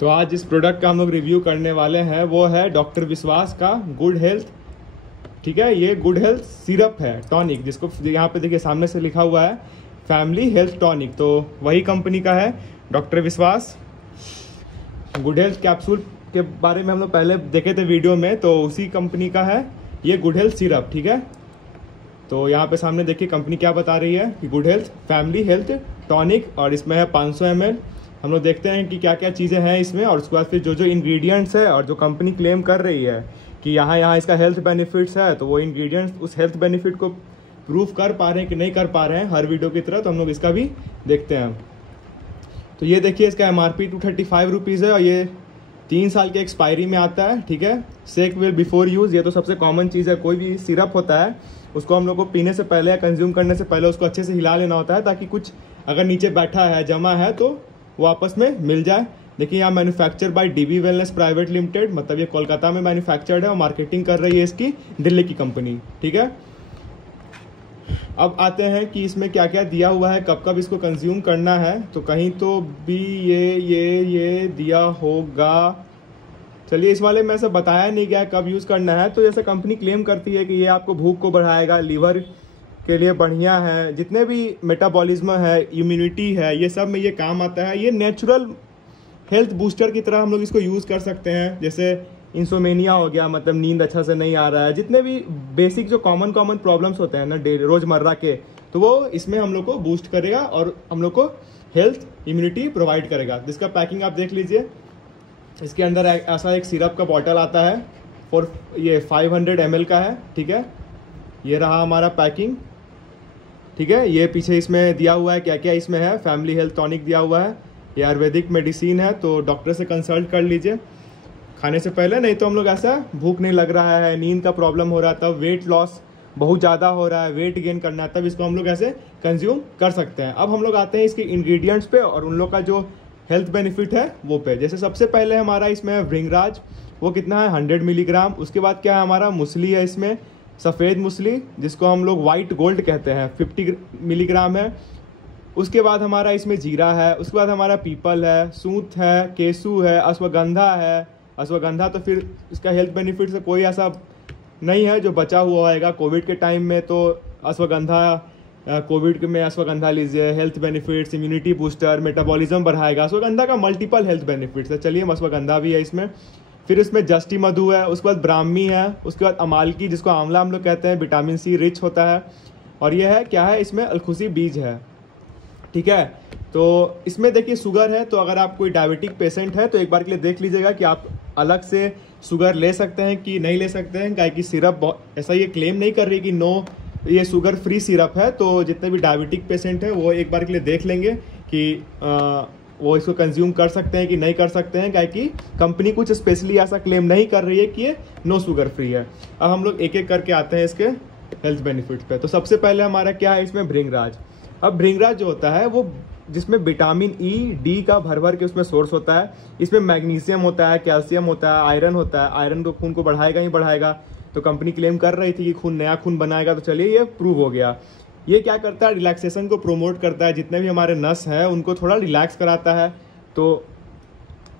तो आज जिस प्रोडक्ट का हम लोग रिव्यू करने वाले हैं वो है डॉक्टर विश्वास का गुड हेल्थ। ठीक है, ये गुड हेल्थ सिरप है टॉनिक, जिसको यहाँ पे देखिए सामने से लिखा हुआ है फैमिली हेल्थ टॉनिक। तो वही कंपनी का है डॉक्टर विश्वास गुड हेल्थ कैप्सूल के बारे में हम लोग पहले देखे थे वीडियो में, तो उसी कंपनी का है ये गुड हेल्थ सिरप। ठीक है, तो यहाँ पे सामने देखिए कंपनी क्या बता रही है कि good health family health tonic, और इसमें है 500 ml। हम लोग देखते हैं कि क्या क्या चीज़ें हैं इसमें, और उसके बाद फिर जो जो इंग्रेडिएंट्स है और जो कंपनी क्लेम कर रही है कि यहाँ इसका हेल्थ बेनिफिट्स है, तो वो इंग्रेडिएंट्स उस हेल्थ बेनिफिट को प्रूव कर पा रहे हैं कि नहीं कर पा रहे हैं हर वीडियो की तरह। तो हम लोग इसका भी देखते हैं। तो ये देखिए इसका MRP 235 रुपीज़ है और ये 3 साल के एक्सपायरी में आता है। ठीक है, शेक वेल बिफोर यूज़, ये तो सबसे कॉमन चीज़ है। कोई भी सिरप होता है उसको हम लोग को पीने से पहले या कंज्यूम करने से पहले उसको अच्छे से हिला लेना होता है, ताकि कुछ अगर नीचे बैठा है जमा है तो वो आपस में मिल जाए। देखिए यहाँ manufacture by DB wellness private limited, मतलब ये कोलकाता में मैन्युफैक्चर्ड है और मार्केटिंग कर रही है इसकी दिल्ली की कंपनी। ठीक है, अब आते हैं कि इसमें क्या क्या दिया हुआ है, कब कब इसको कंज्यूम करना है। तो कहीं तो भी ये दिया होगा, चलिए इस वाले में ऐसा बताया नहीं गया कब यूज़ करना है। तो जैसे कंपनी क्लेम करती है कि ये आपको भूख को बढ़ाएगा, लीवर के लिए बढ़िया है, जितने भी मेटाबॉलिज्म है, इम्यूनिटी है, ये सब में ये काम आता है। ये नेचुरल हेल्थ बूस्टर की तरह हम लोग इसको यूज़ कर सकते हैं। जैसे इंसोमेनिया हो गया, मतलब नींद अच्छा से नहीं आ रहा है, जितने भी बेसिक जो कॉमन प्रॉब्लम्स होते हैं ना रोज़मर्रा के, तो वो इसमें हम लोग को बूस्ट करेगा और हम लोग को हेल्थ इम्यूनिटी प्रोवाइड करेगा। जिसका पैकिंग आप देख लीजिए, इसके अंदर ऐसा एक सिरप का बॉटल आता है ये 500 ml का है। ठीक है, ये रहा हमारा पैकिंग। ठीक है, ये पीछे इसमें दिया हुआ है क्या क्या इसमें है, फैमिली हेल्थ टॉनिक दिया हुआ है, ये आयुर्वेदिक मेडिसिन है, तो डॉक्टर से कंसल्ट कर लीजिए खाने से पहले। नहीं तो हम लोग ऐसा भूख नहीं लग रहा है, नींद का प्रॉब्लम हो रहा है, तब वेट लॉस बहुत ज़्यादा हो रहा है, वेट गेन करना है, तब इसको हम लोग ऐसे कंज्यूम कर सकते हैं। अब हम लोग आते हैं इसके इंग्रेडिएंट्स पे और उन लोग का जो हेल्थ बेनिफिट है वो पे। जैसे सबसे पहले हमारा इसमें है भृंगराज, वो कितना है 100 मिलीग्राम। उसके बाद क्या है हमारा मूसली है, इसमें सफ़ेद मूसली जिसको हम लोग वाइट गोल्ड कहते हैं, 50 मिलीग्राम है। उसके बाद हमारा इसमें जीरा है, उसके बाद हमारा पीपल है, सूंठ है, केसू है, अश्वगंधा है। अश्वगंधा तो फिर इसका हेल्थ बेनिफिट से कोई ऐसा नहीं है जो बचा हुआ आएगा। कोविड के टाइम में तो अश्वगंधा, कोविड में अश्वगंधा लीजिए, health benefits, immunity booster, metabolism बढ़ाएगा। अश्वगंधा का मल्टीपल हेल्थ बेनिफिट्स है। चलिए अश्वगंधा भी है इसमें। फिर इसमें जस्टी मधु है, उसके बाद ब्राह्मी है, उसके बाद अमालकी जिसको आंवला हम लोग कहते हैं, विटामिन C रिच होता है। और यह है क्या है, इसमें अलखुशी बीज है। ठीक है, तो इसमें देखिए शुगर है, तो अगर आप कोई डायबिटिक पेशेंट है तो एक बार के लिए देख लीजिएगा कि आप अलग से शुगर ले सकते हैं कि नहीं ले सकते हैं। क्या कि सिरप ऐसा ये क्लेम नहीं कर रही कि नो ये शुगर फ्री सिरप है, तो जितने भी डायबिटिक पेशेंट है वो एक बार के लिए देख लेंगे कि वो इसको कंज्यूम कर सकते हैं कि नहीं कर सकते हैं। क्या कि कंपनी कुछ स्पेशली ऐसा क्लेम नहीं कर रही है कि ये नो शुगर फ्री है। अब हम लोग एक एक करके आते हैं इसके हेल्थ बेनिफिट्स पे। तो सबसे पहले हमारा क्या है इसमें भृंगराज। अब भृंगराज जो होता है वो जिसमें विटामिन E, D का भर के उसमें सोर्स होता है। इसमें मैग्नीशियम होता है, कैल्शियम होता है, आयरन होता है। आयरन तो खून को बढ़ाएगा ही बढ़ाएगा, तो कंपनी क्लेम कर रही थी कि नया खून बनाएगा, तो चलिए ये प्रूव हो गया। ये क्या करता है, रिलैक्सेशन को प्रोमोट करता है, जितने भी हमारे नस है उनको थोड़ा रिलैक्स कराता है, तो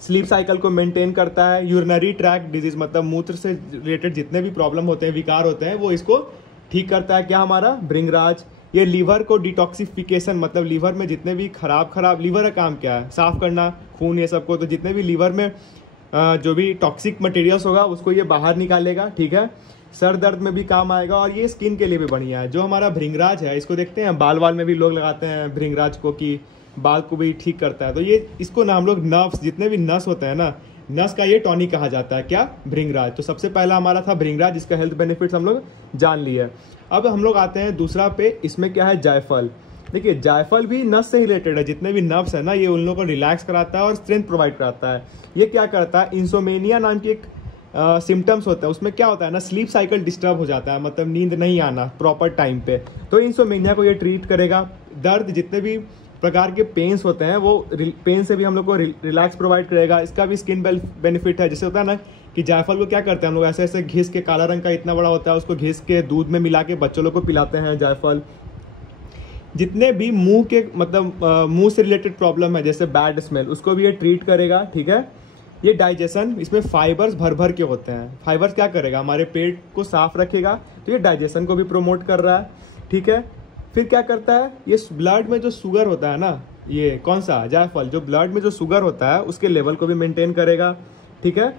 स्लीप साइकिल को मेंटेन करता है। यूरिनरी ट्रैक्ट डिजीज, मतलब मूत्र से रिलेटेड जितने भी प्रॉब्लम होते हैं, विकार होते हैं, वो इसको ठीक करता है। क्या हमारा भृंगराज। ये लीवर को डिटॉक्सिफिकेशन, मतलब लीवर में जितने भी खराब लीवर का काम क्या है, साफ करना खून ये सबको, तो जितने भी लीवर में जो भी टॉक्सिक मटेरियल्स होगा उसको ये बाहर निकालेगा। ठीक है, सर दर्द में भी काम आएगा और ये स्किन के लिए भी बढ़िया है। जो हमारा भृंगराज है इसको देखते हैं बाल में भी लोग लगाते हैं भृंगराज को, कि बाल को भी ठीक करता है। तो ये इसको ना हम लोग नर्व्स, जितने भी नस होते हैं ना, नस का ये टॉनिक कहा जाता है। क्या, भृंगराज। तो सबसे पहला हमारा था भृंगराज, जिसका हेल्थ बेनिफिट्स हम लोग जान लिए। अब हम लोग आते हैं दूसरा पे, इसमें क्या है जायफल। देखिए जायफल भी नस से रिलेटेड है, जितने भी नर्व्स है ना ये उन लोगों को रिलैक्स कराता है और स्ट्रेंथ प्रोवाइड कराता है। ये क्या करता है, इंसोमेनिया नाम की एक सिम्टम्स होता है, उसमें क्या होता है ना, स्लीप साइकिल डिस्टर्ब हो जाता है, मतलब नींद नहीं आना प्रॉपर टाइम पे, तो इंसोमेनिया को ये ट्रीट करेगा। दर्द, जितने भी प्रकार के पेन्स होते हैं वो पेन से भी हम लोग को रिलैक्स प्रोवाइड करेगा। इसका भी स्किन बेनिफिट है। जैसे होता है ना कि जायफल को क्या करते हैं हम लोग, ऐसे ऐसे घिस के, काला रंग का इतना बड़ा होता है, उसको घिस के दूध में मिला के बच्चों लोग को पिलाते हैं जायफल। जितने भी मुंह के, मतलब मुंह से रिलेटेड प्रॉब्लम है, जैसे बैड स्मेल, उसको भी ये ट्रीट करेगा। ठीक है, ये डाइजेशन, इसमें फाइबर्स भर भर के होते हैं। फाइबर्स क्या करेगा, हमारे पेट को साफ रखेगा, तो ये डाइजेशन को भी प्रोमोट कर रहा है, ठीक है। फिर क्या करता है, ये ब्लड में जो शुगर होता है ना, ये कौन सा, जायफल, जो ब्लड में जो शुगर होता है उसके लेवल को भी मेंटेन करेगा, ठीक है।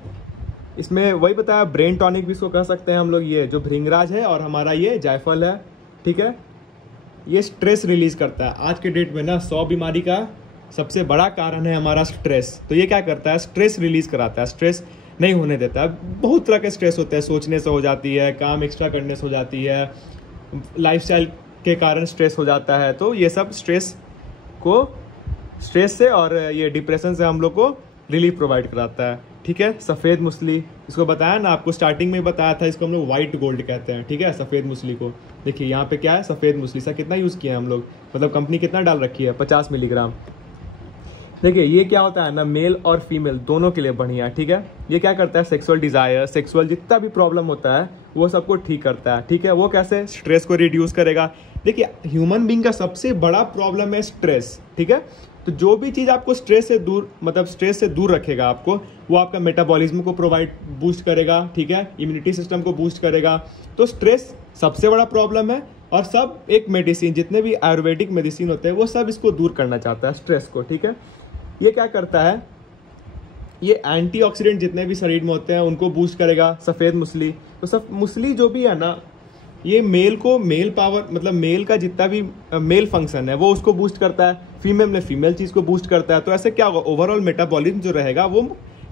इसमें वही बताया, ब्रेन टॉनिक भी इसको कह सकते हैं हम लोग, ये जो भृंगराज है और हमारा ये जायफल है, ठीक है। ये स्ट्रेस रिलीज करता है। आज के डेट में ना 100 बीमारी का सबसे बड़ा कारण है हमारा स्ट्रेस। तो ये क्या करता है, स्ट्रेस रिलीज कराता है, स्ट्रेस नहीं होने देता है। बहुत तरह के स्ट्रेस होते हैं, सोचने से हो जाती है, काम एक्स्ट्रा करने से हो जाती है, लाइफस्टाइल के कारण स्ट्रेस हो जाता है। तो ये सब स्ट्रेस से और ये डिप्रेशन से हम लोग को रिलीफ प्रोवाइड कराता है, ठीक है। सफ़ेद मूसली, इसको बताया ना आपको, स्टार्टिंग में बताया था, इसको हम लोग व्हाइट गोल्ड कहते हैं, ठीक है। सफ़ेद मूसली को देखिए यहाँ पे क्या है, सफ़ेद मूसली सा कितना यूज़ किया है हम लोग, मतलब कंपनी कितना डाल रखी है, 50 मिलीग्राम। देखिए ये क्या होता है ना, मेल और फीमेल दोनों के लिए बढ़िया है, ठीक है। ये क्या करता है, सेक्सुअल डिजायर, सेक्सुअल जितना भी प्रॉब्लम होता है वो सबको ठीक करता है, ठीक है। वो कैसे, स्ट्रेस को रिड्यूस करेगा। देखिए ह्यूमन बीइंग का सबसे बड़ा प्रॉब्लम है स्ट्रेस, ठीक है। तो जो भी चीज़ आपको स्ट्रेस से दूर, मतलब स्ट्रेस से दूर रखेगा आपको, वो आपका मेटाबॉलिज्म को बूस्ट करेगा, ठीक है, इम्यूनिटी सिस्टम को बूस्ट करेगा। तो स्ट्रेस सबसे बड़ा प्रॉब्लम है, और सब एक मेडिसिन, जितने भी आयुर्वेदिक मेडिसिन होते हैं वो सब इसको दूर करना चाहता है, स्ट्रेस को, ठीक है। ये क्या करता है, ये एंटीऑक्सीडेंट जितने भी शरीर में होते हैं उनको बूस्ट करेगा, सफ़ेद मूसली। तो सब मूसली जो भी है ना, ये मेल को, मेल पावर, मतलब मेल का जितना भी मेल फंक्शन है वो उसको बूस्ट करता है, फीमेल में फीमेल चीज़ को बूस्ट करता है। तो ऐसे क्या होगा, ओवरऑल मेटाबॉलिज्म जो रहेगा वो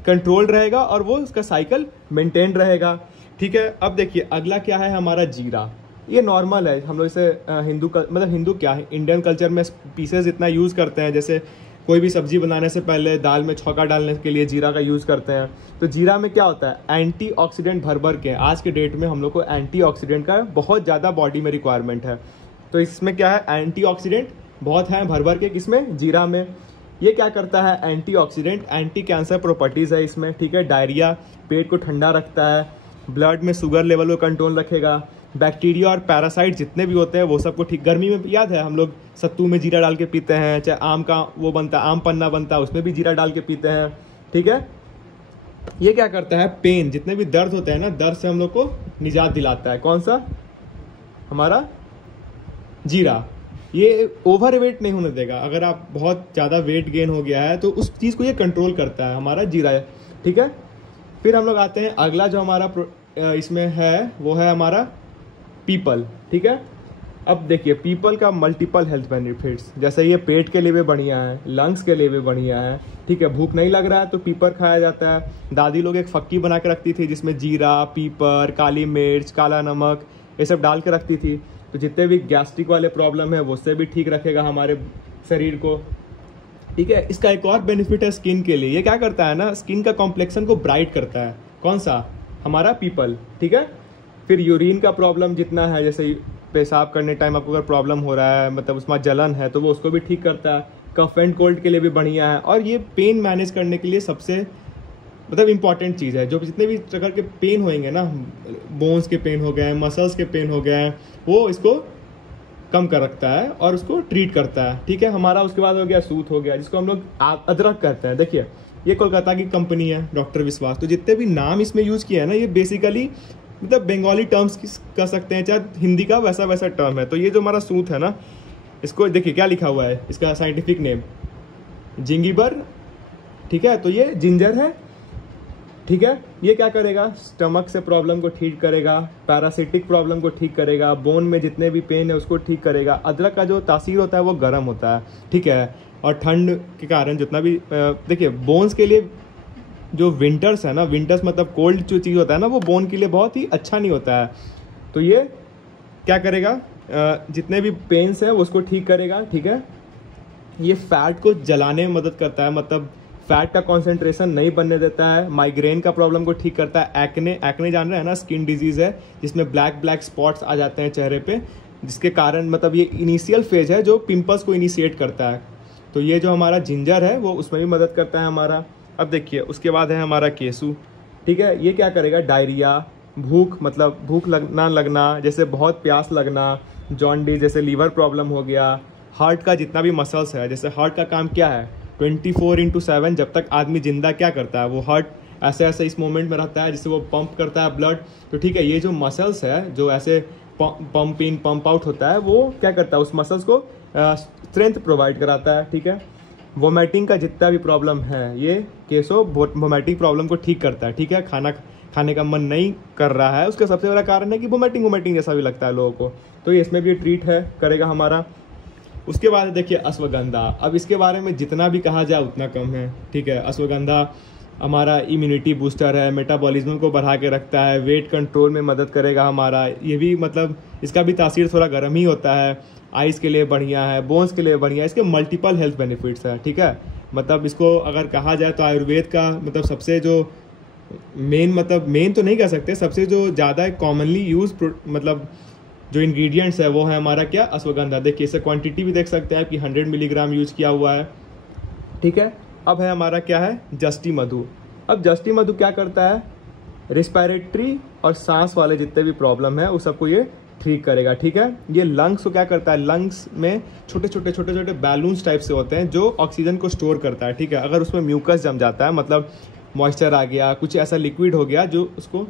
कंट्रोल रहेगा और वो उसका साइकिल मेंटेन रहेगा, ठीक है। अब देखिए अगला क्या है हमारा, जीरा। ये नॉर्मल है, हम लोग इसे हिंदू क्या है, इंडियन कल्चर में स्पीसेस इतना यूज़ करते हैं, जैसे कोई भी सब्जी बनाने से पहले दाल में छौंका डालने के लिए जीरा का यूज़ करते हैं। तो जीरा में क्या होता है, एंटीऑक्सीडेंट भर भर के, आज के डेट में हम लोग को एंटीऑक्सीडेंट का बहुत ज़्यादा बॉडी में रिक्वायरमेंट है। तो इसमें क्या है, एंटीऑक्सीडेंट बहुत है भर भर के, किसमें, जीरा में। ये क्या करता है, एंटीऑक्सीडेंट, एंटी कैंसर प्रॉपर्टीज़ है इसमें, ठीक है। डायरिया, पेट को ठंडा रखता है, ब्लड में शुगर लेवल को कंट्रोल रखेगा, बैक्टीरिया और पैरासाइट जितने भी होते हैं वो सबको ठीक। गर्मी में याद है हम लोग सत्तू में जीरा डाल के पीते हैं, चाहे आम का वो बनता है, आम पन्ना बनता है, उसमें भी जीरा डाल के पीते हैं, ठीक है। ये क्या करता है, पेन, जितने भी दर्द होते हैं ना, दर्द से हम लोग को निजात दिलाता है। कौन सा, हमारा जीरा। ये ओवर वेट नहीं होने देगा, अगर आप बहुत ज़्यादा वेट गेन हो गया है तो उस चीज़ को ये कंट्रोल करता है, हमारा जीरा, ठीक है। फिर हम लोग आते हैं अगला जो हमारा इसमें है, वो है हमारा पीपल, ठीक है। अब देखिए पीपल का मल्टीपल हेल्थ बेनिफिट्स, जैसे ये पेट के लिए भी बढ़िया है, लंग्स के लिए भी बढ़िया है, ठीक है। भूख नहीं लग रहा है तो पीपर खाया जाता है। दादी लोग एक फक्की बना के रखती थी जिसमें जीरा, पीपर, काली मिर्च, काला नमक ये सब डाल के रखती थी। तो जितने भी गैस्ट्रिक वाले प्रॉब्लम है वो से भी ठीक रखेगा हमारे शरीर को, ठीक है। इसका एक और बेनिफिट है स्किन के लिए। ये क्या करता है ना, स्किन का कॉम्प्लेक्शन को ब्राइट करता है। कौन सा, हमारा पीपल, ठीक है। फिर यूरिन का प्रॉब्लम जितना है, जैसे पेशाब करने टाइम आपको अगर प्रॉब्लम हो रहा है, मतलब उसमें जलन है, तो वो उसको भी ठीक करता है। कफ एंड कोल्ड के लिए भी बढ़िया है। और ये पेन मैनेज करने के लिए सबसे मतलब इम्पॉर्टेंट चीज़ है। जो जितने भी प्रकार के पेन होंगे ना, बोन्स के पेन हो गए, मसल्स के पेन हो गए, वो इसको कम कर रखता है और उसको ट्रीट करता है, ठीक है। हमारा उसके बाद हो गया सूत हो गया, जिसको हम लोग अदरक कहते हैं। देखिए ये कोलकाता की कंपनी है डॉक्टर विश्वास। तो जितने भी नाम इसमें यूज़ किया है ना, ये बेसिकली मतलब बंगाली टर्म्स कह सकते हैं, चाहे हिंदी का वैसा टर्म है। तो ये जो हमारा सूत है ना, इसको देखिए क्या लिखा हुआ है, इसका साइंटिफिक नेम जिंगीबर, ठीक है। तो ये जिंजर है, ठीक है। ये क्या करेगा, स्टमक से प्रॉब्लम को ठीक करेगा, पैरासिटिक प्रॉब्लम को ठीक करेगा, बोन में जितने भी पेन है उसको ठीक करेगा। अदरक का जो तासीर होता है वो गर्म होता है, ठीक है। और ठंड के कारण जितना भी देखिए बोन्स के लिए जो विंटर्स है ना, विंटर्स मतलब कोल्ड जो चीज़ होता है ना, वो बोन के लिए बहुत ही अच्छा नहीं होता है। तो ये क्या करेगा, जितने भी पेन्स है उसको ठीक करेगा, ठीक है। ये फैट को जलाने में मदद करता है, मतलब फैट का कॉन्सेंट्रेशन नहीं बनने देता है। माइग्रेन का प्रॉब्लम को ठीक करता है। एक्ने जान रहे हैं ना, स्किन डिजीज है जिसमें ब्लैक स्पॉट्स आ जाते हैं चेहरे पे, जिसके कारण मतलब ये इनिशियल फेज है जो पिंपल्स को इनिशिएट करता है। तो ये जो हमारा जिंजर है वो उसमें भी मदद करता है हमारा। अब देखिए उसके बाद है हमारा केसू, ठीक है। ये क्या करेगा, डायरिया, भूख मतलब भूख लगना, जैसे बहुत प्यास लगना, जॉन्डिस जैसे लीवर प्रॉब्लम हो गया, हार्ट का जितना भी मसल्स है, जैसे हार्ट का काम क्या है, 24/7 जब तक आदमी जिंदा क्या करता है, वो हार्ट ऐसे ऐसे इस मोमेंट में रहता है जिससे वो पंप करता है ब्लड। तो ठीक है, ये जो मसल्स है जो ऐसे पंप इन पंप आउट होता है, वो क्या करता है, उस मसल्स को स्ट्रेंथ प्रोवाइड कराता है। ठीक है, वोमिटिंग का जितना भी प्रॉब्लम है, ये केसो वोमिटिंग प्रॉब्लम को ठीक करता है। ठीक है, खाना खाने का मन नहीं कर रहा है, उसका सबसे बड़ा कारण है कि वोमिटिंग जैसा भी लगता है लोगों को, तो ये इसमें भी ट्रीट है करेगा हमारा। उसके बाद देखिए अश्वगंधा। अब इसके बारे में जितना भी कहा जाए उतना कम है। ठीक है, अश्वगंधा हमारा इम्यूनिटी बूस्टर है, मेटाबॉलिज्म को बढ़ा के रखता है, वेट कंट्रोल में मदद करेगा हमारा। ये भी मतलब इसका भी तासीर थोड़ा गर्म ही होता है। आइज़ के लिए बढ़िया है, बोन्स के लिए बढ़िया है, इसके मल्टीपल हेल्थ बेनिफिट्स है। ठीक है, मतलब इसको अगर कहा जाए तो आयुर्वेद का मतलब सबसे जो मेन तो नहीं कह सकते, सबसे जो ज़्यादा कॉमनली यूज मतलब जो इंग्रेडिएंट्स है वो है हमारा क्या, अश्वगंधा। देखिए इसे क्वांटिटी भी देख सकते हैं कि 100 मिलीग्राम यूज किया हुआ है। ठीक है, अब है हमारा क्या है, जस्टी मधु। अब जस्टी मधु क्या करता है, रिस्पायरेटरी और सांस वाले जितने भी प्रॉब्लम है उस सबको ये ठीक करेगा। ठीक है, ये लंग्स को क्या करता है, लंग्स में छोटे छोटे बैलून्स टाइप से होते हैं जो ऑक्सीजन को स्टोर करता है। ठीक है, अगर उसमें म्यूकस जम जाता है, मतलब मॉइस्चर आ गया, कुछ ऐसा लिक्विड हो गया जो उसको,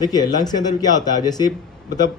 देखिए लंग्स के अंदर क्या होता है, जैसे मतलब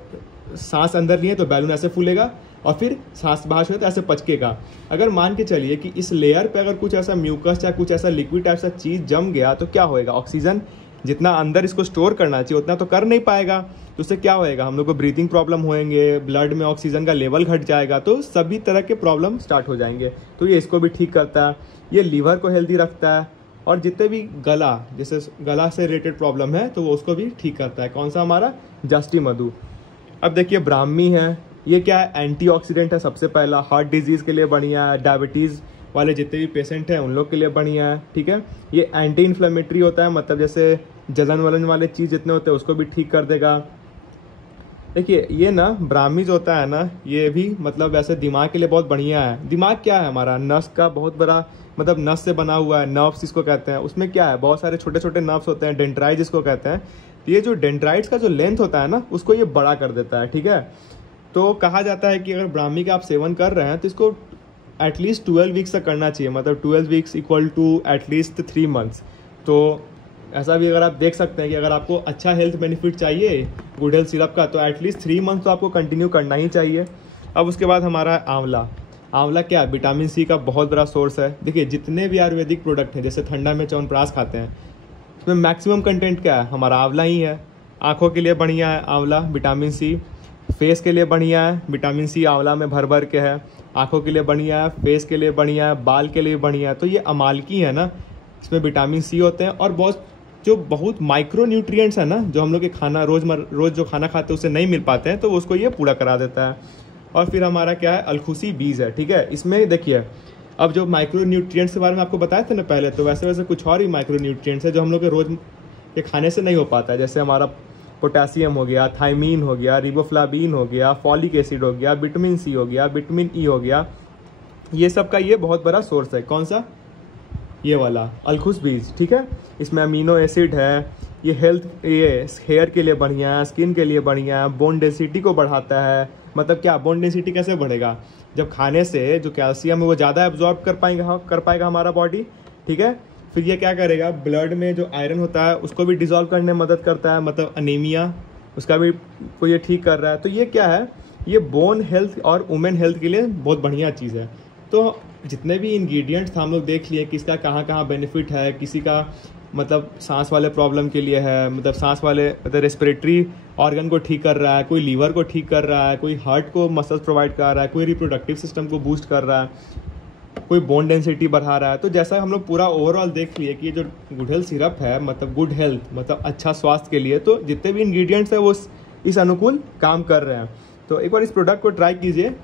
सांस अंदर नहीं है तो बैलून ऐसे फूलेगा और फिर सांस बाहर से तो ऐसे पचकेगा। अगर मान के चलिए कि इस लेयर पे अगर कुछ ऐसा म्यूकस या कुछ ऐसा लिक्विड टाइप सा चीज़ जम गया तो क्या होएगा, ऑक्सीजन जितना अंदर इसको स्टोर करना चाहिए उतना तो कर नहीं पाएगा, तो उससे क्या होएगा, हम लोग को ब्रीथिंग प्रॉब्लम होएंगे, ब्लड में ऑक्सीजन का लेवल घट जाएगा, तो सभी तरह के प्रॉब्लम स्टार्ट हो जाएंगे। तो ये इसको भी ठीक करता है, ये लीवर को हेल्दी रखता है, और जितने भी गला जैसे गला से रिलेटेड प्रॉब्लम है तो वो उसको भी ठीक करता है। कौन सा, हमारा जस्टी मधु। अब देखिए ब्राह्मी है, ये क्या है, एंटीऑक्सीडेंट है सबसे पहला, हार्ट डिजीज़ के लिए बढ़िया है, डायबिटीज़ वाले जितने भी पेशेंट हैं उन लोग के लिए बढ़िया है। ठीक है, ये एंटी इन्फ्लेमेटरी होता है, मतलब जैसे जलन वलन वाले चीज़ जितने होते हैं उसको भी ठीक कर देगा। देखिए ये ना ब्राह्मी जो होता है ना, ये भी मतलब वैसे दिमाग के लिए बहुत बढ़िया है। दिमाग क्या है हमारा, नस का बहुत बड़ा मतलब नस से बना हुआ है, नर्व्स इसको कहते हैं। उसमें क्या है, बहुत सारे छोटे छोटे नर्व्स होते हैं, डेंड्राइट जिसको कहते हैं। ये जो डेंड्राइट्स का जो लेंथ होता है ना, उसको ये बड़ा कर देता है। ठीक है, तो कहा जाता है कि अगर ब्राह्मी का आप सेवन कर रहे हैं तो इसको एटलीस्ट 12 वीक्स तक करना चाहिए, मतलब 12 weeks equal to at least 3 months. तो ऐसा भी अगर आप देख सकते हैं कि अगर आपको अच्छा हेल्थ बेनिफिट चाहिए गुड हेल्थ सिरप का, तो एटलीस्ट 3 मंथ तो आपको कंटिन्यू करना ही चाहिए। अब उसके बाद हमारा आंवला। आंवला क्या है, विटामिन सी का बहुत बड़ा सोर्स है। देखिए जितने भी आयुर्वेदिक प्रोडक्ट हैं, जैसे ठंडा में च्यवनप्राश खाते हैं, इसमें मैक्सिमम कंटेंट क्या है, हमारा आंवला ही है। आँखों के लिए बढ़िया है आंवला, विटामिन सी। फेस के लिए बढ़िया है, विटामिन सी आंवला में भर भर के है। आँखों के लिए बढ़िया है, फेस के लिए बढ़िया है, बाल के लिए बढ़िया है। तो ये अमालकी है ना, इसमें विटामिन सी होते हैं, और बहुत माइक्रो न्यूट्रिएंट्स है ना, जो हम लोग के खाना रोज़ जो खाना खाते हैं उससे नहीं मिल पाते हैं, तो उसको ये पूरा करा देता है। और फिर हमारा क्या है, अलखुसी बीज है। ठीक है, इसमें देखिए अब जो माइक्रो न्यूट्रिएंट्स के बारे में आपको बताया था ना पहले, तो वैसे कुछ और ही माइक्रो न्यूट्रिएंट्स है जो हम लोग के रोज़ के खाने से नहीं हो पाता है। जैसे हमारा पोटेशियम हो गया, थायमीन हो गया, रिबोफ्लाविन हो गया, फॉलिक एसिड हो गया, विटामिन सी हो गया, विटामिन ई हो गया, ये सब का ये बहुत बड़ा सोर्स है। कौन सा, ये वाला अलखुस बीज। ठीक है, इसमें अमीनो एसिड है, ये हेयर के लिए बढ़िया है, स्किन के लिए बढ़िया है, बोन डेंसिटी को बढ़ाता है। मतलब क्या, बोन डेंसिटी कैसे बढ़ेगा, जब खाने से जो कैल्शियम है वो ज़्यादा एब्जॉर्ब कर पाएगा हमारा बॉडी। ठीक है, फिर ये क्या करेगा, ब्लड में जो आयरन होता है उसको भी डिजॉल्व करने में मदद करता है, मतलब अनीमिया उसका भी को ये ठीक कर रहा है। तो ये क्या है, ये बोन हेल्थ और वुमेन हेल्थ के लिए बहुत बढ़िया चीज़ है। तो जितने भी इंग्रेडिएंट्स हम लोग देख लिए किसका कहाँ कहाँ बेनिफिट है, किसी का मतलब सांस वाले प्रॉब्लम के लिए है, मतलब सांस वाले मतलब रेस्पिरेटरी ऑर्गन को ठीक कर रहा है, कोई लीवर को ठीक कर रहा है, कोई हार्ट को मसल्स प्रोवाइड कर रहा है, कोई रिप्रोडक्टिव सिस्टम को बूस्ट कर रहा है, कोई बोन डेंसिटी बढ़ा रहा है। तो जैसा हम लोग पूरा ओवरऑल देख लिए कि ये जो गुड हेल्थ सिरप है, मतलब गुड हेल्थ मतलब अच्छा स्वास्थ्य के लिए, तो जितने भी इंग्रेडिएंट्स है वो इस अनुकूल काम कर रहे हैं। तो एक बार इस प्रोडक्ट को ट्राई कीजिए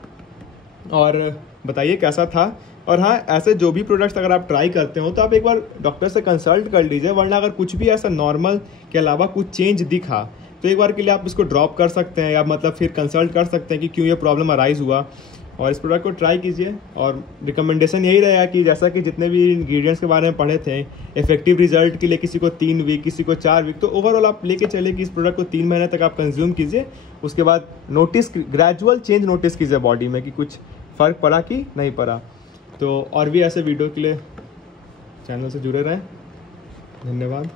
और बताइए कैसा था। और हाँ, ऐसे जो भी प्रोडक्ट्स अगर आप ट्राई करते हो तो आप एक बार डॉक्टर से कंसल्ट कर लीजिए, वरना अगर कुछ भी ऐसा नॉर्मल के अलावा कुछ चेंज दिखा तो एक बार के लिए आप इसको ड्रॉप कर सकते हैं, या मतलब फिर कंसल्ट कर सकते हैं कि क्यों ये प्रॉब्लम अराइज हुआ, और इस प्रोडक्ट को ट्राई कीजिए। और रिकमेंडेशन यही रहेगा कि जैसा कि जितने भी इंग्रेडिएंट्स के बारे में पढ़े थे, इफेक्टिव रिजल्ट के लिए किसी को 3 वीक, किसी को 4 वीक, तो ओवरऑल आप लेके चले कि इस प्रोडक्ट को 3 महीने तक आप कंज्यूम कीजिए। उसके बाद ग्रेजुअल चेंज नोटिस कीजिए बॉडी में कि कुछ फ़र्क पड़ा कि नहीं पड़ा। तो और भी ऐसे वीडियो के लिए चैनल से जुड़े रहें। धन्यवाद।